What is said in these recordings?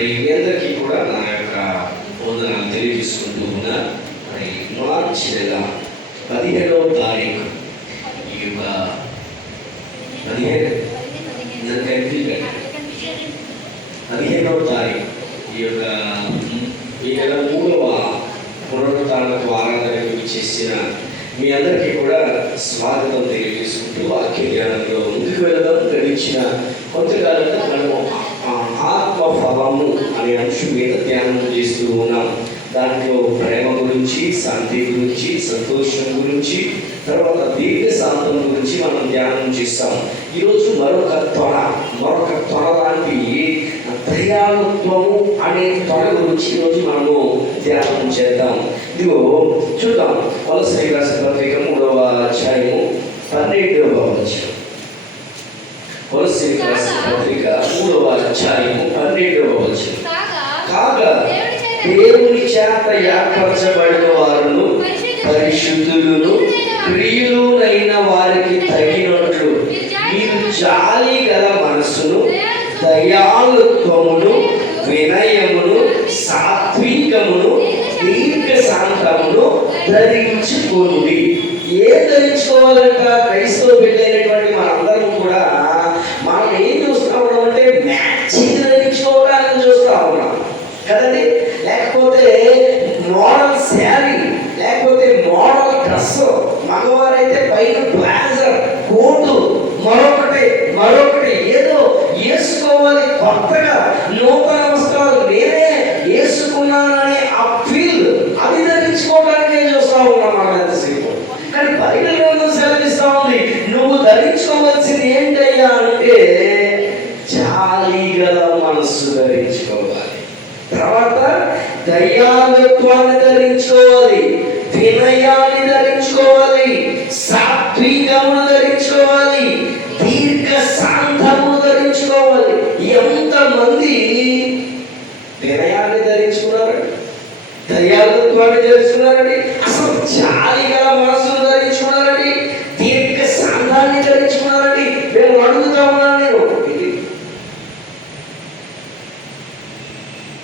మరి మీ అందరికీ కూడా నా యొక్క వందనాలు తెలియజేసుకుంటూ ఉన్నా. మరి మార్చి నెల 15వ తారీఖు ఈ యొక్క 15వ తారీఖు ఈ యొక్క ఈ నెల 3వ పునరుత్థానపు ఆరాధనకు చేసిన మీ అందరికీ కూడా స్వాగతం తెలియజేసుకుంటూ వాక్య జ్ఞానంలో ముందుకు వెళ్ళడం. గడిచిన కొంతకాలంగా మనము ఆత్మఫలము అనే అంశం మీద ధ్యానం చేస్తూ ఉన్నాం. దాంట్లో ప్రేమ గురించి, శాంతి గురించి, సంతోషం గురించి, తర్వాత దీర్ఘశాంతం గురించి మనం ధ్యానం చేస్తాం. ఈరోజు మరొక త్వర లాంటి దయాళుత్వము అనే త్వర గురించి ఈరోజు మనము ధ్యానం చేద్దాం. ఇదిగో చూద్దాం. కొలస్సీయులకు రాసిన పత్రిక 3వ అధ్యాయము 12వ వచనం. కొలస్సీయులకు రాసిన పత్రిక 3వ అధ్యాయము 12వ వచనం. కాగా దేవుని చేత ఏర్పరచబడిన వారును పరిశుద్ధులను ప్రియులైన వారికి తగినట్లు మీరు జాలి గల మనస్సును, దయాళుత్వమును, వినయమును, సాత్వికమును, దీర్ఘశాంతమును ధరించుకోండి. ధరించుకోవాలంట? క్రైస్తవ బిడ్డైనటువంటి మనందరం కూడా మనం ఏం చూస్తా ఉన్నాం అంటే మ్యాచింగ్ ధరించుకోవడానికి చూస్తా ఉన్నాం కదండి. లేకపోతే మోడల్ శారీ, లేకపోతే మోడల్ డ్రెస్. మగవారైతే పైన బ్లేజర్, కోటు, మరొకటి ఏదో వేసుకోవాలి కొత్తగా, నూతన వస్త్రాలు నేనే వేసుకున్నాననే ఆ ఫీల్ అది ధరించుకోవడానికి చూస్తా ఉన్నాం మనం ఎంతసేపు. కానీ బైబిల్ గ్రంథం సెలవిస్తా ఉంది, నువ్వు ధరించుకోవాల్సింది ఏంటయ్యా అంటే జాలి గల మనస్సు ధరించుకోవాలి. తర్వాత దయాళుత్వాన్ని ధరించుకోవాలి, వినయాన్ని ధరించుకోవాలి, సాత్వికమును ధరించుకోవాలి, దీర్ఘశాంతమును ధరించుకోవాలి. ఎంతమంది వినయాన్ని ధరించుకున్నారండి, దయాళుత్వాన్ని ధరించుకున్నారండి, అసలు జాలి గల మనస్సును ధరించుకున్నారండి, దీర్ఘశాంతాన్ని ధరించుకున్నారండి? నేను అడుగుతా ఉన్నాను,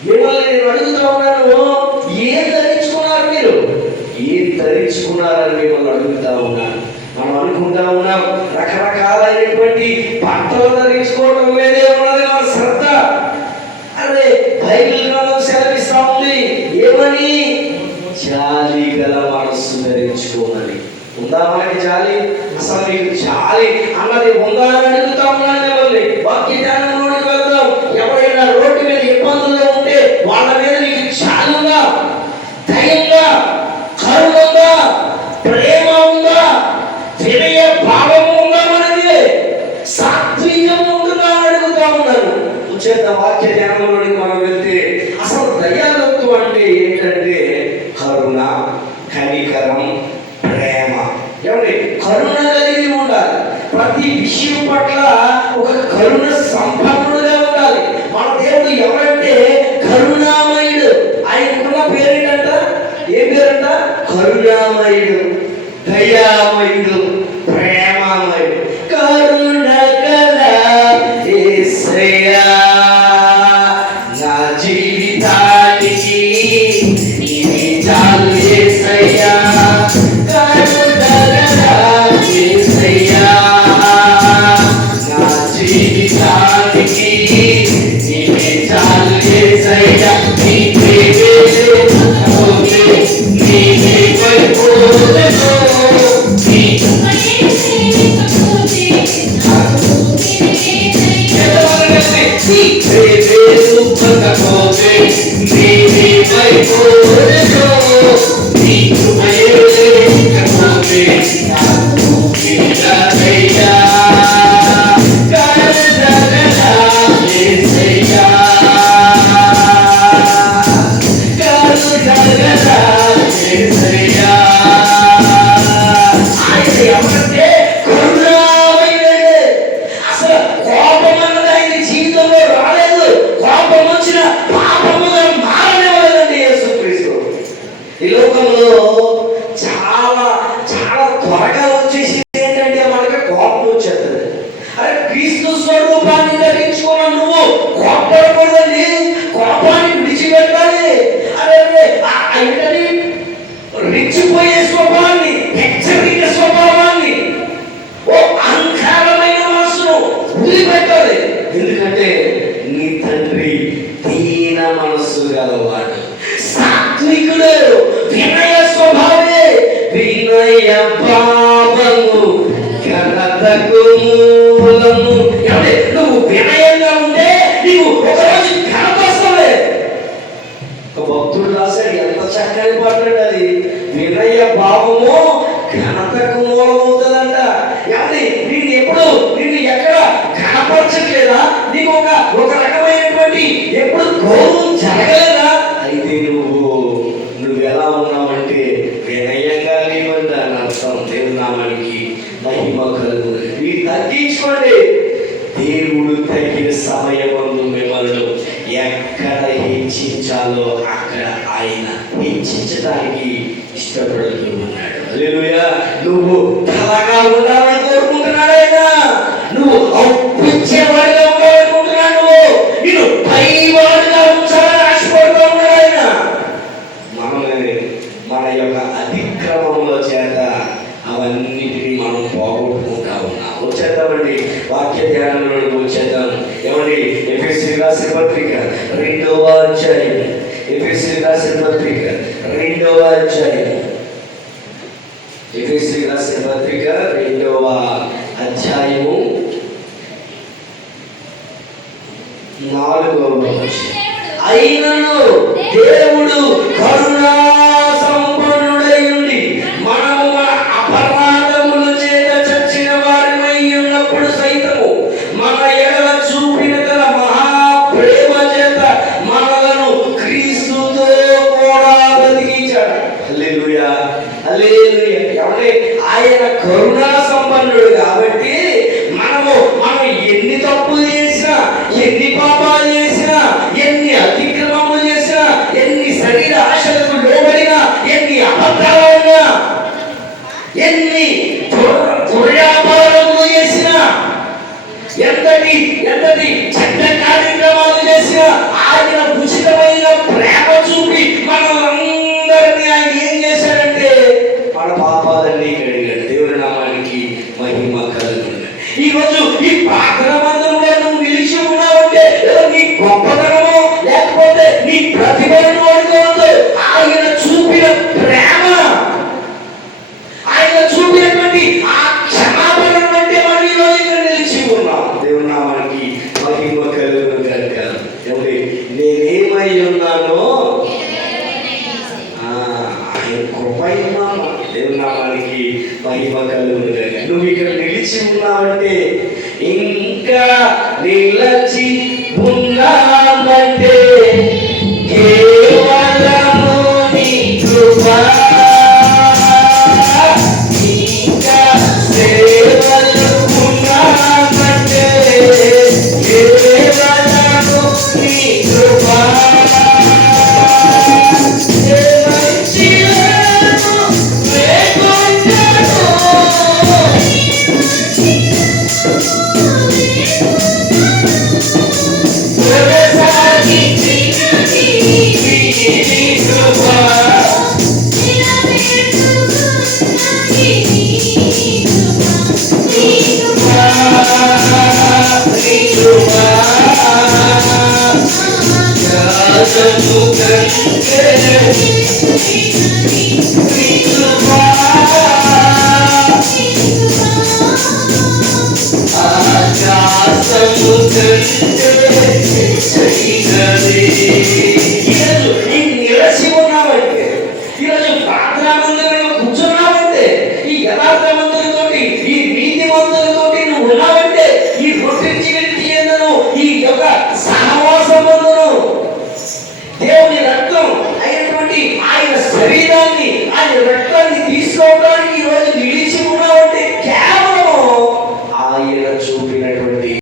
మిమ్మల్ని అడుగుతా ఉన్నాను, ఏం ధరించుకున్నారు మీరు? ఏం ధరించుకున్నారని మిమ్మల్ని అడుగుతా ఉన్నాను. మనం అనుకుంటా ఉన్నాం రకరకాలైనటువంటి బట్టలు ధరించుకోవడం మీదే ఉన్నది మన శ్రద్ధ. అదే బైబిల్ గ్రంథం సెలవిస్తా ఉంది ఏమని? జాలి గల మనస్సు ధరించుకోమని. ఉందా మనకి జాలి? అసలు మీకు జాలి అన్నది ఉందా అని అడుగుతా ఉన్నాను మిమ్మల్ని. వాక్య జ్ఞానంలోనికి వెళ్దాం. ఎవరైనా రోడ్డు మీద ఇబ్బందుల్లో ఉంటే వాళ్ళ మీద నీకు జాలి ఉందా? దయంగా, కరుణ ఉందా? ప్రేమ ఉందా? వినయ భావము ఉందా? మనకి సాత్వికం ఉంటుందా అని అడుగుతా ఉన్నాను. ఉచేత వాక్య జ్ఞానంలోనికి మనం వెళ్తే అసలు దయాళుత్వం అంటే ఏంటంటే కరుణ, కనికరం, ప్రేమ. ఏమండి? కరుణ కలిగి ఉండాలి. ప్రతి విషయం పట్ల ఒక కరుణ సంపన్నుడుగా ఉండాలి. మన దేవుడు ఎవరంటే కరుణామయుడు. ఆయనకున్న పేరేంటంట? ఏం పేరంట? కరుణామయుడు, దయామయుడు, ప్రేమామయుడు. కరుణ గల యేసయ్యా నా జీవితానికి నీవే చాలు యేసయ్యా. కరుణ గల యేసయ్యా నా జీవితానికి నీవే చాలు యేసయ్యా. నీవే వెలుగులోనే నీవే వైపులో ఈ లోకం తండ్రి దీన మనస్సు గలవాడు, సాత్వికుడు, వినయ స్వభావే, వినయ భావము ఘనతకు మూలము. నువ్వు వినయంగా ఉంటే నీవు ఒకరోజు ఘనత వస్తావే. ఒక భక్తుడు రాశాడు, ఎంత చక్కని పాటాడు అది. వినయ భావము ఘనతకు మూలమవుతుందంట. నిన్ను ఎక్కడ కనపరచట్లేదా? నీకు ఒక రకమైనటువంటి ఎప్పుడు గౌరవం జరగలేదా? అయితే నువ్వు ఎలా ఉన్నావంటే వినయంగా లేవని దాని అర్థం. దేవుని నామానికి మహిమ కలుగు. మీరు తగ్గించుకోండి. దేవుడు తగిన సమయమందు మిమ్మల్ని ఎక్కడ హెచ్చించాలో అక్కడ ఆయన హెచ్చించడానికి ఇష్టపడుతూ ఉన్నాడు. హల్లెలూయా. నువ్వు బలంగా ఉండాలని కోరుకుంటున్నాడు ఆయన. నువ్వు అప్పిచ్చేవాడిగా ఉండాలనుకుంటున్నాడు. నేను పైవాడిగా ఉంచాలని ఆశపడుతూ ఉన్నాడు ఆయన. మన యొక్క అతిక్రమముల చేత అవన్నిటినీ మనం పోగొట్టుకుంటా ఉన్నాం. వచ్చేద్దామండి వాక్య ధ్యానంలోకి వచ్చేద్దాం. ఏమండి, ఎఫెసీయులకు రాసిన పత్రిక 2వ అధ్యాయం. ఎఫెసీయులకు రాసిన పత్రిక 2వ అధ్యాయం. ఎఫెసీయులకు రాసిన పత్రిక 2వ అధ్యాయము 4వ వచనం. అయినను దేవుడు కరుణా సంపన్నుడై ఉండి మనము మన అపరాధముల చేత చచ్చిన వారిమై ఉన్నప్పుడు సైతము మన ఎడల చూపిన తన మహాప్రేమ చేత మనలను క్రీస్తుతో కూడా బ్రతికించాడు. హల్లెలూయా, హల్లెలూయా. ఎవరి ఆయన కరుణా సంపన్నుడు కాబట్టి మనం ఎన్ని తప్పులు చేసినా, ఎన్ని పాపాలు చేసినా, ఎన్ని అతిక్రమములు చేసినా, ఎన్ని శరీర ఆశలకు లోబడినా, ఎన్ని అబద్ధాలైనా, ఎన్ని దుర్వ్యాపారములు చేసినా, ఎంతటి చెడ్డ కార్యక్రమాలు చేసినా ఆయన ఉచితమైన ప్రేమ చూపి మనల్ని ఆయన ఏం చేశాడంటే మన పాపాలన్నీ కడిగాడు. దేవుని నామానికి మహిమ కలుగుతుంది. ఈరోజు ఈ ప్రార్థన మందిరంలో నువ్వు నిలిచి ఉన్నావంటే నీ గొప్పతనమో లేకపోతే నీ ప్రతిభను అనుకోవద్దు. ఆయన చూపిన ప్రేమ, ఆయన చూపినటువంటి ఆ క్షమాపణ అంటే మనం ఈరోజు ఇక్కడ నిలిచి ఉన్నాం. దేవుని నామానికి మహిమ కలుగును కనుక నేనేమై ఉన్నానో ఆయన కృపైనా. దేవుని నామానికి మహిమ కలుగును కనుక నువ్వు ఇక్కడ నిలిచి ఉన్నావంటే, ఇంకా నిలచి ఉన్నామంటే కేవలము నీ కృప. ఇంకా సేవలు ఉన్నామంటే కేవలము నీ కృప. నిలచి ఉన్నామంటే, ఈరోజు ప్రార్థనా మందిరంలో కూర్చున్నామంటే, ఈ యథార్థ మందులతోటి, ఈ నీతి మందులతోటి నువ్వు ఉన్నావంటే, ఈ రొట్టె జీవితంలో ఈ యొక్క సహవాసములను దేవుని రక్తం అయినటువంటి ఆయన శరీరాన్ని, ఆయన